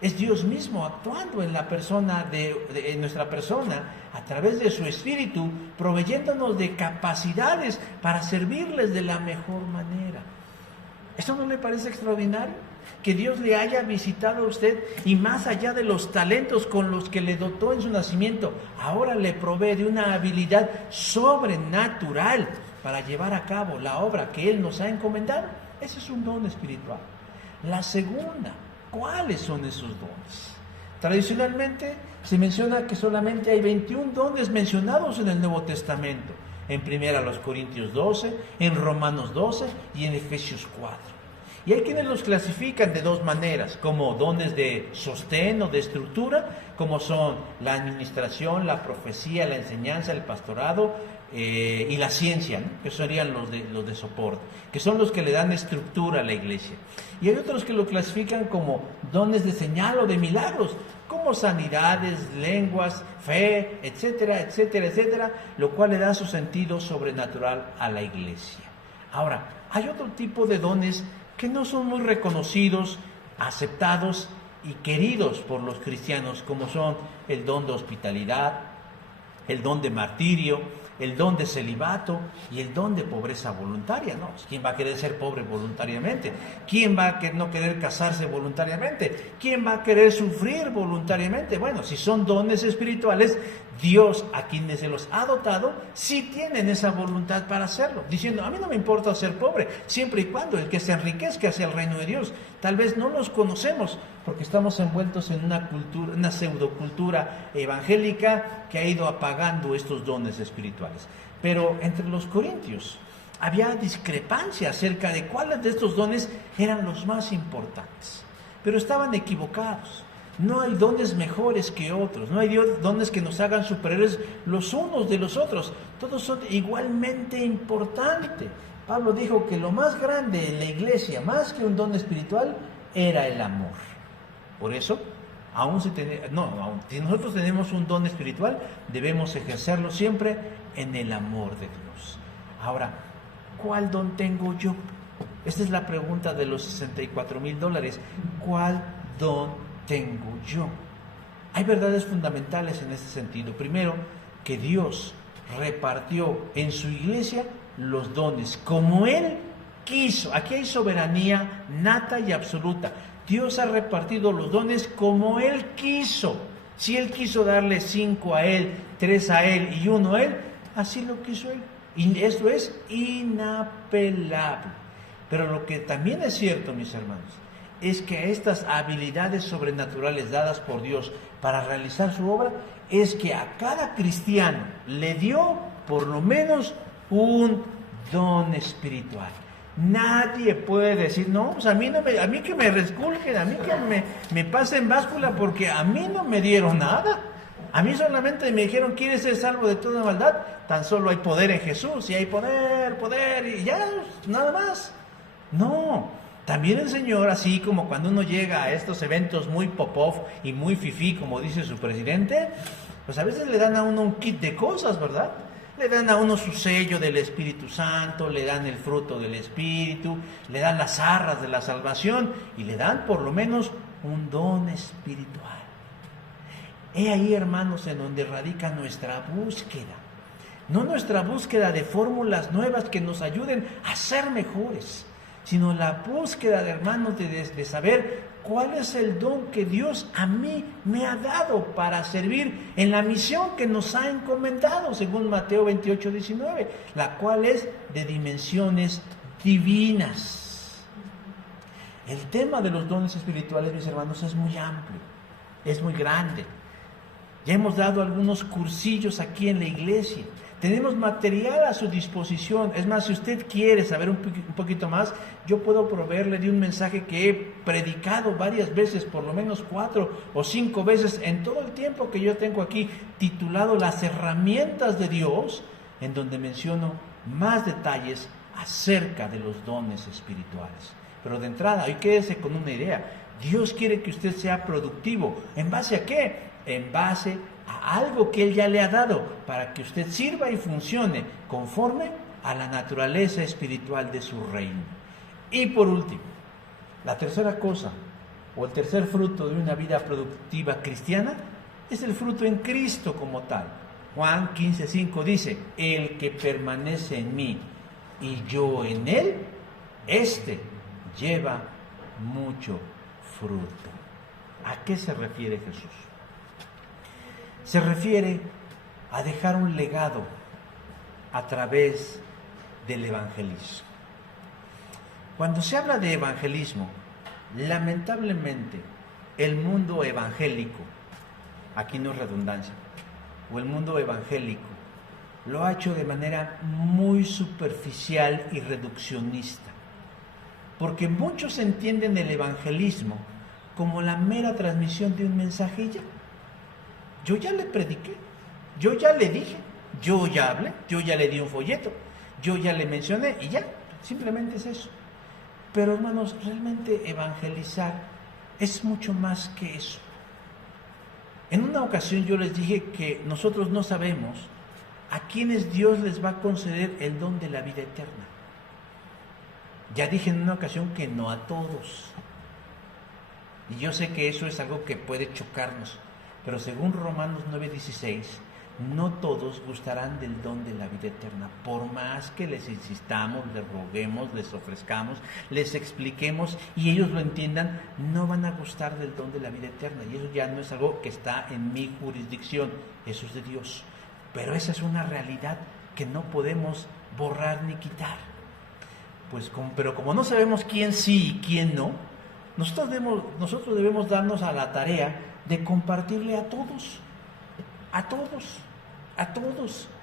Es Dios mismo actuando en la persona en nuestra persona, a través de su espíritu, proveyéndonos de capacidades para servirles de la mejor manera. ¿Eso no le parece extraordinario? Que Dios le haya visitado a usted y más allá de los talentos con los que le dotó en su nacimiento, ahora le provee de una habilidad sobrenatural para llevar a cabo la obra que Él nos ha encomendado. Ese es un don espiritual. La segunda, ¿cuáles son esos dones? Tradicionalmente se menciona que solamente hay 21 dones mencionados en el Nuevo Testamento. En 1 Corintios 12, en Romanos 12 y en Efesios 4. Y hay quienes los clasifican de dos maneras, como dones de sostén o de estructura, como son la administración, la profecía, la enseñanza, el pastorado y la ciencia, ¿no? Que serían los de soporte, que son los que le dan estructura a la iglesia. Y hay otros que lo clasifican como dones de señal o de milagros, como sanidades, lenguas, fe, etcétera, etcétera, etcétera, lo cual le da su sentido sobrenatural a la iglesia. Ahora, hay otro tipo de dones que no son muy reconocidos, aceptados y queridos por los cristianos, como son el don de hospitalidad, el don de martirio, el don de celibato y el don de pobreza voluntaria. ¿No? ¿Quién va a querer ser pobre voluntariamente? ¿Quién va a no querer casarse voluntariamente? ¿Quién va a querer sufrir voluntariamente? Bueno, si son dones espirituales, Dios a quienes se los ha dotado sí tienen esa voluntad para hacerlo, diciendo: a mí no me importa ser pobre, siempre y cuando el que se enriquezca hacia el reino de Dios. Tal vez no los conocemos porque estamos envueltos en una cultura, una pseudocultura evangélica que ha ido apagando estos dones espirituales. Pero entre los corintios había discrepancia acerca de cuáles de estos dones eran los más importantes, pero estaban equivocados. No hay dones mejores que otros, no hay dones que nos hagan superiores los unos de los otros, todos son igualmente importantes. Pablo dijo que lo más grande en la iglesia, más que un don espiritual, era el amor. Por eso, si nosotros tenemos un don espiritual, debemos ejercerlo siempre en el amor de Dios. Ahora, ¿cuál don tengo yo? Esta es la pregunta de los $64,000. ¿Cuál don tengo yo? Hay verdades fundamentales en este sentido. Primero, que Dios repartió en su iglesia los dones como Él quiso. Aquí hay soberanía nata y absoluta. Dios ha repartido los dones como Él quiso. Si Él quiso darle 5 a Él, 3 a Él y 1 a Él, así lo quiso Él. Y esto es inapelable. Pero lo que también es cierto, mis hermanos, es que estas habilidades sobrenaturales dadas por Dios para realizar su obra, es que a cada cristiano le dio por lo menos un don espiritual. Nadie puede decir: no, pues a mí que me resculquen, a mí que me pasen báscula, porque a mí no me dieron nada. A mí solamente me dijeron: ¿quieres ser salvo de toda maldad? Tan solo hay poder en Jesús, y hay poder, y ya, nada más. No, también el Señor, así como cuando uno llega a estos eventos muy pop-off y muy fifí, como dice su presidente, pues a veces le dan a uno un kit de cosas, ¿verdad? Le dan a uno su sello del Espíritu Santo, le dan el fruto del Espíritu, le dan las arras de la salvación y le dan por lo menos un don espiritual. He ahí, hermanos, en donde radica nuestra búsqueda. No nuestra búsqueda de fórmulas nuevas que nos ayuden a ser mejores, sino la búsqueda, de hermanos, de saber cuál es el don que Dios a mí me ha dado para servir en la misión que nos ha encomendado, según Mateo 28:19, la cual es de dimensiones divinas. El tema de los dones espirituales, mis hermanos, es muy amplio, es muy grande. Ya hemos dado algunos cursillos aquí en la iglesia. Tenemos material a su disposición. Es más, si usted quiere saber un poquito más, yo puedo proveerle de un mensaje que he predicado varias veces, por lo menos 4 o 5 veces en todo el tiempo que yo tengo aquí, titulado Las herramientas de Dios, en donde menciono más detalles acerca de los dones espirituales. Pero de entrada, hoy quédese con una idea. Dios quiere que usted sea productivo. ¿En base a qué? En base a algo que Él ya le ha dado, para que usted sirva y funcione conforme a la naturaleza espiritual de su reino. Y por último, la tercera cosa, o el tercer fruto de una vida productiva cristiana, es el fruto en Cristo como tal. Juan 15:5 dice: el que permanece en mí y yo en él, éste lleva mucho fruto. ¿A qué se refiere Jesús? Se refiere a dejar un legado a través del evangelismo. Cuando se habla de evangelismo, lamentablemente el mundo evangélico, aquí no es redundancia, o el mundo evangélico, lo ha hecho de manera muy superficial y reduccionista, porque muchos entienden el evangelismo como la mera transmisión de un mensaje y ya. Yo ya le prediqué, yo ya le dije, yo ya hablé, yo ya le di un folleto, yo ya le mencioné y ya, simplemente es eso. Pero hermanos, realmente evangelizar es mucho más que eso. En una ocasión yo les dije que nosotros no sabemos a quienes Dios les va a conceder el don de la vida eterna. Ya dije en una ocasión que no a todos. Y yo sé que eso es algo que puede chocarnos. Pero según Romanos 9:16, no todos gustarán del don de la vida eterna. Por más que les insistamos, les roguemos, les ofrezcamos, les expliquemos y ellos lo entiendan, no van a gustar del don de la vida eterna. Y eso ya no es algo que está en mi jurisdicción, eso es de Dios. Pero esa es una realidad que no podemos borrar ni quitar. Pero como no sabemos quién sí y quién no, nosotros debemos darnos a la tarea de compartirle a todos,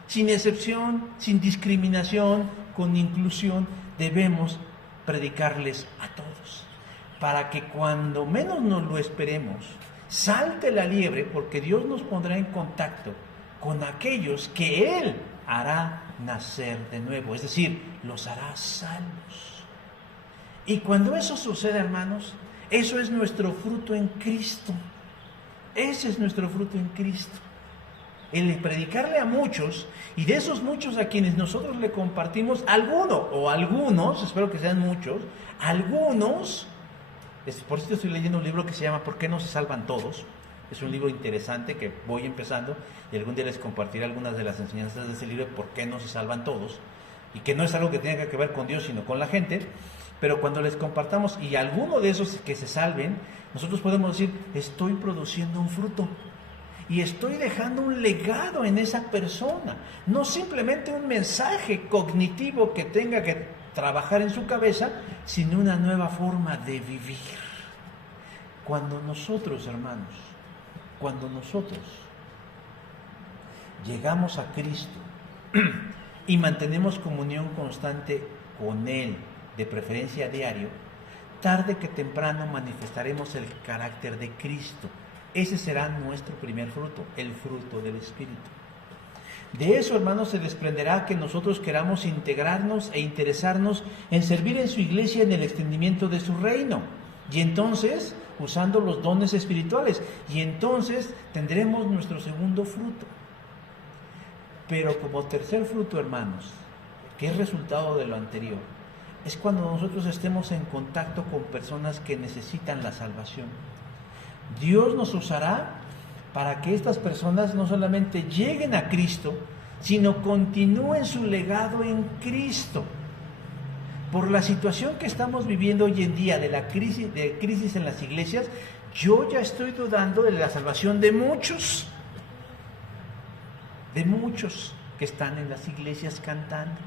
sin excepción, sin discriminación, con inclusión, debemos predicarles a todos, para que cuando menos nos lo esperemos, salte la liebre, porque Dios nos pondrá en contacto con aquellos que Él hará nacer de nuevo, es decir, los hará salvos. Y cuando eso suceda, hermanos, eso es nuestro fruto en Cristo. Ese es nuestro fruto en Cristo. El predicarle a muchos, y de esos muchos a quienes nosotros le compartimos, algunos, espero que sean muchos, algunos, por eso estoy leyendo un libro que se llama ¿Por qué no se salvan todos? Es un libro interesante que voy empezando y algún día les compartiré algunas de las enseñanzas de ese libro, ¿Por qué no se salvan todos? Y que no es algo que tenga que ver con Dios, sino con la gente. Pero cuando les compartamos y alguno de esos que se salven, nosotros podemos decir, estoy produciendo un fruto y estoy dejando un legado en esa persona, no simplemente un mensaje cognitivo que tenga que trabajar en su cabeza, sino una nueva forma de vivir. Cuando nosotros, hermanos, llegamos a Cristo y mantenemos comunión constante con Él, de preferencia diario, tarde que temprano manifestaremos el carácter de Cristo. Ese será nuestro primer fruto, el fruto del Espíritu. De eso, hermanos, se desprenderá que nosotros queramos integrarnos e interesarnos en servir en su iglesia en el extendimiento de su reino. Y entonces, usando los dones espirituales, y entonces tendremos nuestro segundo fruto. Pero como tercer fruto, hermanos, que es resultado de lo anterior, es cuando nosotros estemos en contacto con personas que necesitan la salvación. Dios nos usará para que estas personas no solamente lleguen a Cristo, sino continúen su legado en Cristo. Por la situación que estamos viviendo hoy en día de crisis en las iglesias, yo ya estoy dudando de la salvación de muchos que están en las iglesias cantando.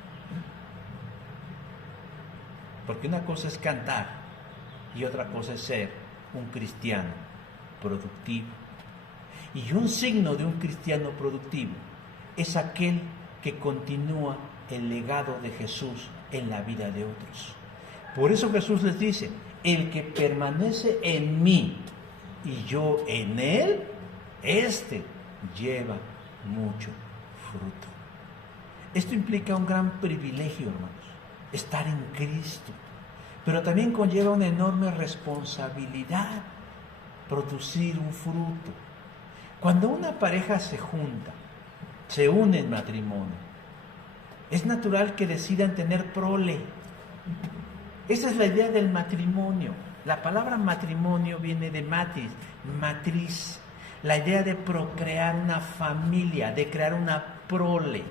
Porque una cosa es cantar y otra cosa es ser un cristiano productivo. Y un signo de un cristiano productivo es aquel que continúa el legado de Jesús en la vida de otros. Por eso Jesús les dice, el que permanece en mí y yo en él, este lleva mucho fruto. Esto implica un gran privilegio, hermanos, estar en Cristo, pero también conlleva una enorme responsabilidad, producir un fruto. Cuando una pareja se junta, se une en matrimonio, es natural que decidan tener prole. Esa es la idea del matrimonio. La palabra matrimonio viene de matriz, la idea de procrear una familia, de crear una prole.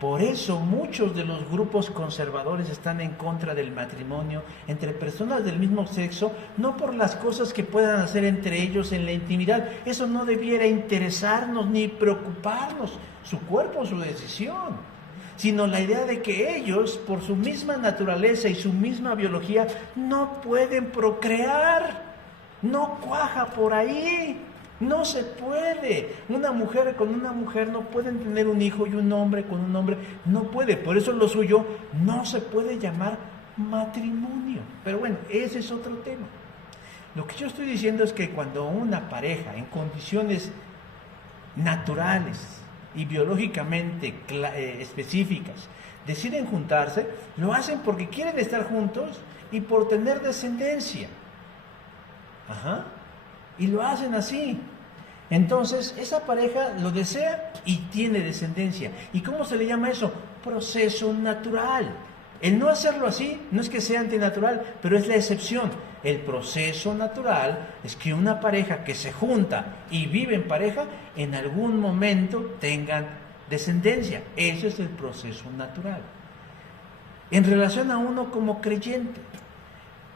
Por eso muchos de los grupos conservadores están en contra del matrimonio entre personas del mismo sexo, no por las cosas que puedan hacer entre ellos en la intimidad. Eso no debiera interesarnos ni preocuparnos, su cuerpo, su decisión, sino la idea de que ellos, por su misma naturaleza y su misma biología, no pueden procrear. No cuaja por ahí. No se puede. Una mujer con una mujer no pueden tener un hijo, y un hombre con un hombre no puede. Por eso lo suyo no se puede llamar matrimonio. Pero bueno, ese es otro tema. Lo que yo estoy diciendo es que cuando una pareja en condiciones naturales y biológicamente específicas deciden juntarse, lo hacen porque quieren estar juntos y por tener descendencia. Y lo hacen así. Entonces, esa pareja lo desea y tiene descendencia. ¿Y cómo se le llama eso? Proceso natural. El no hacerlo así no es que sea antinatural, pero es la excepción. El proceso natural es que una pareja que se junta y vive en pareja, en algún momento tengan descendencia. Ese es el proceso natural. En relación a uno como creyente,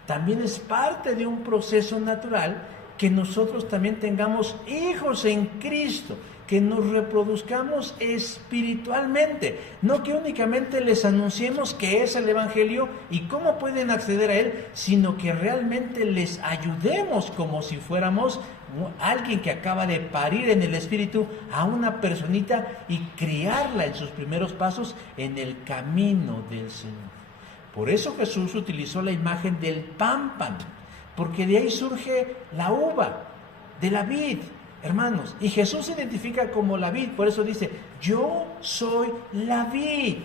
también es parte de un proceso natural que nosotros también tengamos hijos en Cristo, que nos reproduzcamos espiritualmente, no que únicamente les anunciemos que es el Evangelio y cómo pueden acceder a él, sino que realmente les ayudemos como si fuéramos alguien que acaba de parir en el Espíritu a una personita y criarla en sus primeros pasos en el camino del Señor. Por eso Jesús utilizó la imagen del pámpano, porque de ahí surge la uva, de la vid, hermanos. Y Jesús se identifica como la vid, por eso dice, yo soy la vid,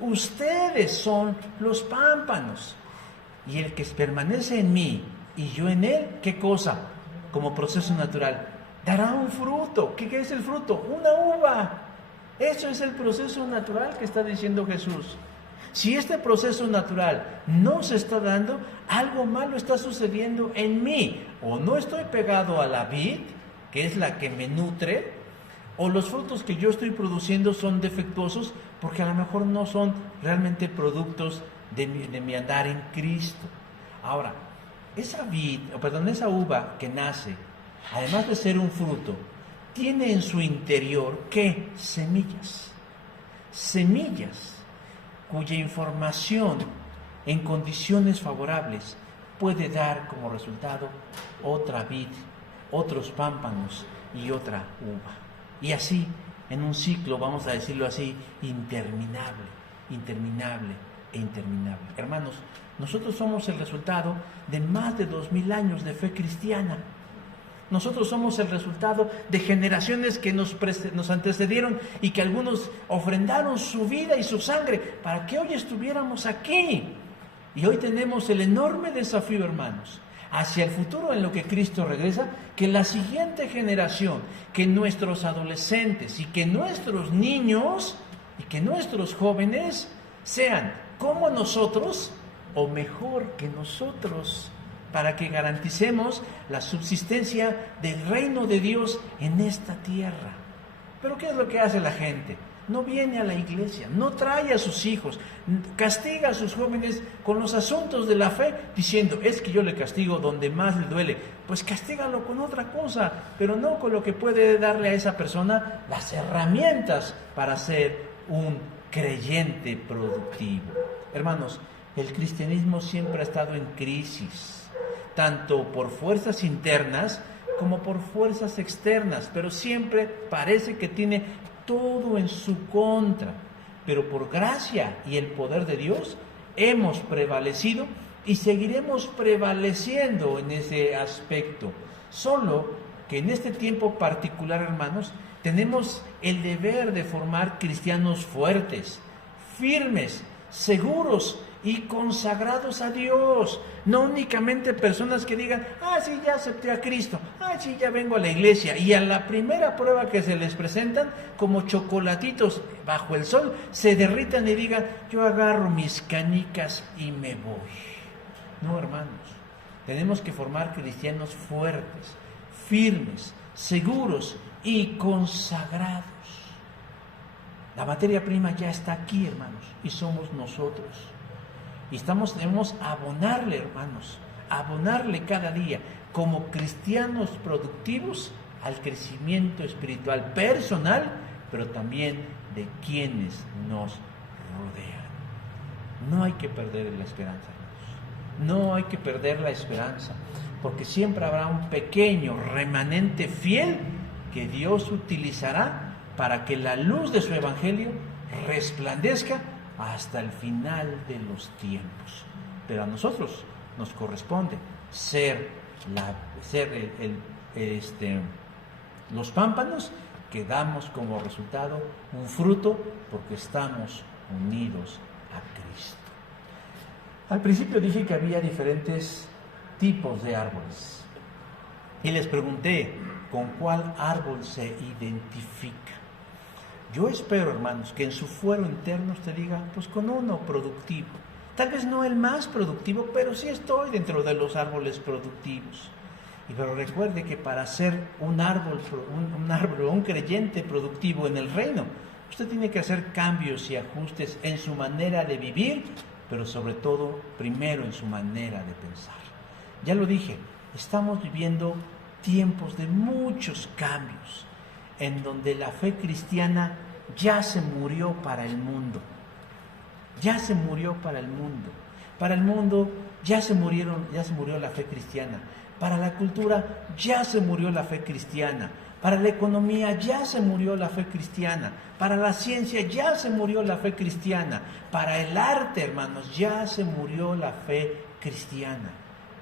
ustedes son los pámpanos. Y el que permanece en mí y yo en él, ¿qué cosa? Como proceso natural, dará un fruto. ¿Qué es el fruto? Una uva. Eso es el proceso natural que está diciendo Jesús. Si este proceso natural no se está dando, algo malo está sucediendo en mí. O no estoy pegado a la vid, que es la que me nutre, o los frutos que yo estoy produciendo son defectuosos, porque a lo mejor no son realmente productos de mi andar en Cristo. Ahora, esa uva que nace, además de ser un fruto, tiene en su interior, ¿qué? Semillas. Semillas cuya información en condiciones favorables puede dar como resultado otra vid, otros pámpanos y otra uva. Y así, en un ciclo, vamos a decirlo así, interminable e interminable. Hermanos, nosotros somos el resultado de más de 2000 años de fe cristiana. Nosotros somos el resultado de generaciones que nos antecedieron y que algunos ofrendaron su vida y su sangre para que hoy estuviéramos aquí. Y hoy tenemos el enorme desafío, hermanos, hacia el futuro en lo que Cristo regresa, que la siguiente generación, que nuestros adolescentes y que nuestros niños y que nuestros jóvenes sean como nosotros o mejor que nosotros, para que garanticemos la subsistencia del reino de Dios en esta tierra. Pero ¿qué es lo que hace la gente? No viene a la iglesia, no trae a sus hijos, castiga a sus jóvenes con los asuntos de la fe, diciendo, es que yo le castigo donde más le duele. Pues castígalo con otra cosa, pero no con lo que puede darle a esa persona las herramientas para ser un creyente productivo. Hermanos, el cristianismo siempre ha estado en crisis. tanto por fuerzas internas como por fuerzas externas, pero siempre parece que tiene todo en su contra. Pero por gracia y el poder de Dios hemos prevalecido y seguiremos prevaleciendo en ese aspecto. Solo que en este tiempo particular, hermanos, tenemos el deber de formar cristianos fuertes, firmes, seguros y consagrados a Dios. No únicamente personas que digan, sí, ya acepté a Cristo, sí, ya vengo a la iglesia, y a la primera prueba que se les presentan, como chocolatitos bajo el sol, se derritan y digan, yo agarro mis canicas y me voy. No, hermanos, tenemos que formar cristianos fuertes, firmes, seguros y consagrados. La materia prima ya está aquí, hermanos, y somos nosotros. Y debemos abonarle, hermanos, abonarle cada día como cristianos productivos al crecimiento espiritual personal, pero también de quienes nos rodean. No hay que perder la esperanza, hermanos. No hay que perder la esperanza, porque siempre habrá un pequeño remanente fiel que Dios utilizará para que la luz de su evangelio resplandezca hasta el final de los tiempos. Pero a nosotros nos corresponde ser los pámpanos que damos como resultado un fruto, porque estamos unidos a Cristo. Al principio dije que había diferentes tipos de árboles y les pregunté con cuál árbol se identifica. Yo espero, hermanos, que en su fuero interno usted diga, pues con uno productivo. Tal vez no el más productivo, pero sí estoy dentro de los árboles productivos. Pero recuerde que para ser un árbol, un creyente productivo en el reino, usted tiene que hacer cambios y ajustes en su manera de vivir, pero sobre todo, primero en su manera de pensar. Ya lo dije, estamos viviendo tiempos de muchos cambios, en donde la fe cristiana ya se murió para el mundo. Ya se murió para el mundo. Para el mundo ya se murió la fe cristiana. Para la cultura ya se murió la fe cristiana. Para la economía ya se murió la fe cristiana. Para la ciencia ya se murió la fe cristiana. Para el arte, hermanos, ya se murió la fe cristiana.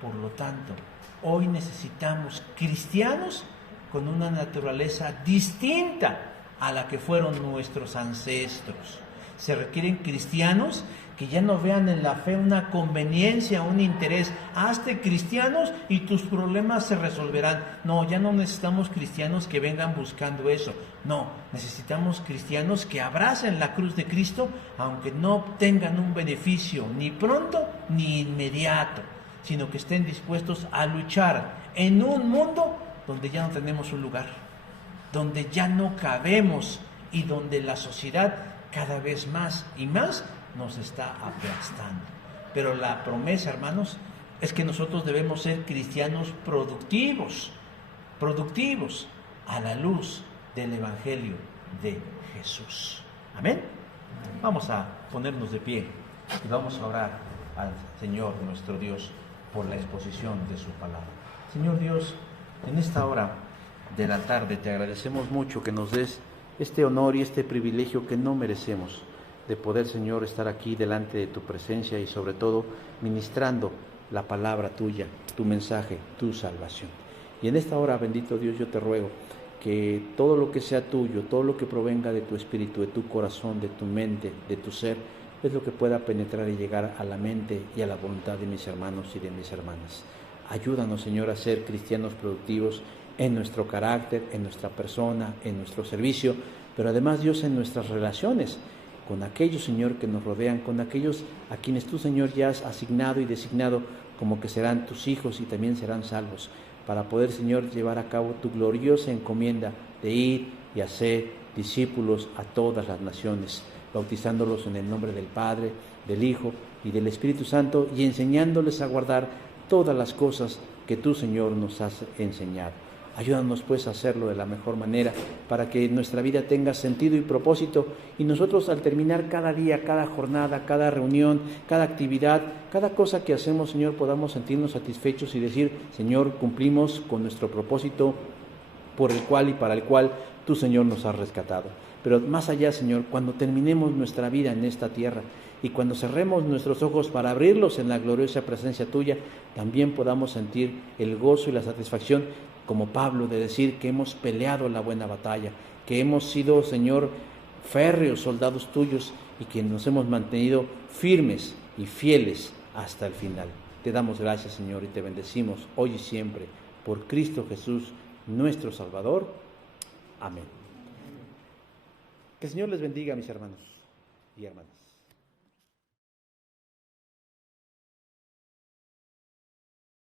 Por lo tanto, hoy necesitamos cristianos con una naturaleza distinta a la que fueron nuestros ancestros. Se requieren cristianos que ya no vean en la fe una conveniencia, un interés. Hazte cristianos y tus problemas se resolverán. No, ya no necesitamos cristianos que vengan buscando eso. No, necesitamos cristianos que abracen la cruz de Cristo, aunque no obtengan un beneficio ni pronto ni inmediato, sino que estén dispuestos a luchar en un mundo donde ya no tenemos un lugar, donde ya no cabemos y donde la sociedad cada vez más y más nos está aplastando. Pero la promesa, hermanos, es que nosotros debemos ser cristianos productivos a la luz del Evangelio de Jesús. Amén. Vamos a ponernos de pie y vamos a orar al Señor nuestro Dios por la exposición de su palabra. Señor Dios, en esta hora de la tarde te agradecemos mucho que nos des este honor y este privilegio que no merecemos, de poder, Señor, estar aquí delante de tu presencia y sobre todo ministrando la palabra tuya, tu mensaje, tu salvación. Y en esta hora, bendito Dios, yo te ruego que todo lo que sea tuyo, todo lo que provenga de tu espíritu, de tu corazón, de tu mente, de tu ser, es lo que pueda penetrar y llegar a la mente y a la voluntad de mis hermanos y de mis hermanas. Ayúdanos, Señor, a ser cristianos productivos en nuestro carácter, en nuestra persona, en nuestro servicio, pero además, Dios, en nuestras relaciones con aquellos, Señor, que nos rodean, con aquellos a quienes tú, Señor, ya has asignado y designado como que serán tus hijos y también serán salvos, para poder, Señor, llevar a cabo tu gloriosa encomienda de ir y hacer discípulos a todas las naciones, bautizándolos en el nombre del Padre, del Hijo y del Espíritu Santo, y enseñándoles a guardar todas las cosas que tú, Señor, nos has enseñado. Ayúdanos pues a hacerlo de la mejor manera, para que nuestra vida tenga sentido y propósito, y nosotros al terminar cada día, cada jornada, cada reunión, cada actividad, cada cosa que hacemos, Señor, podamos sentirnos satisfechos y decir: Señor, cumplimos con nuestro propósito por el cual y para el cual tú, Señor, nos has rescatado. Pero más allá, Señor, cuando terminemos nuestra vida en esta tierra y cuando cerremos nuestros ojos para abrirlos en la gloriosa presencia tuya, también podamos sentir el gozo y la satisfacción, como Pablo, de decir que hemos peleado la buena batalla, que hemos sido, Señor, férreos soldados tuyos y que nos hemos mantenido firmes y fieles hasta el final. Te damos gracias, Señor, y te bendecimos hoy y siempre por Cristo Jesús, nuestro Salvador. Amén. Que el Señor les bendiga, mis hermanos y hermanas.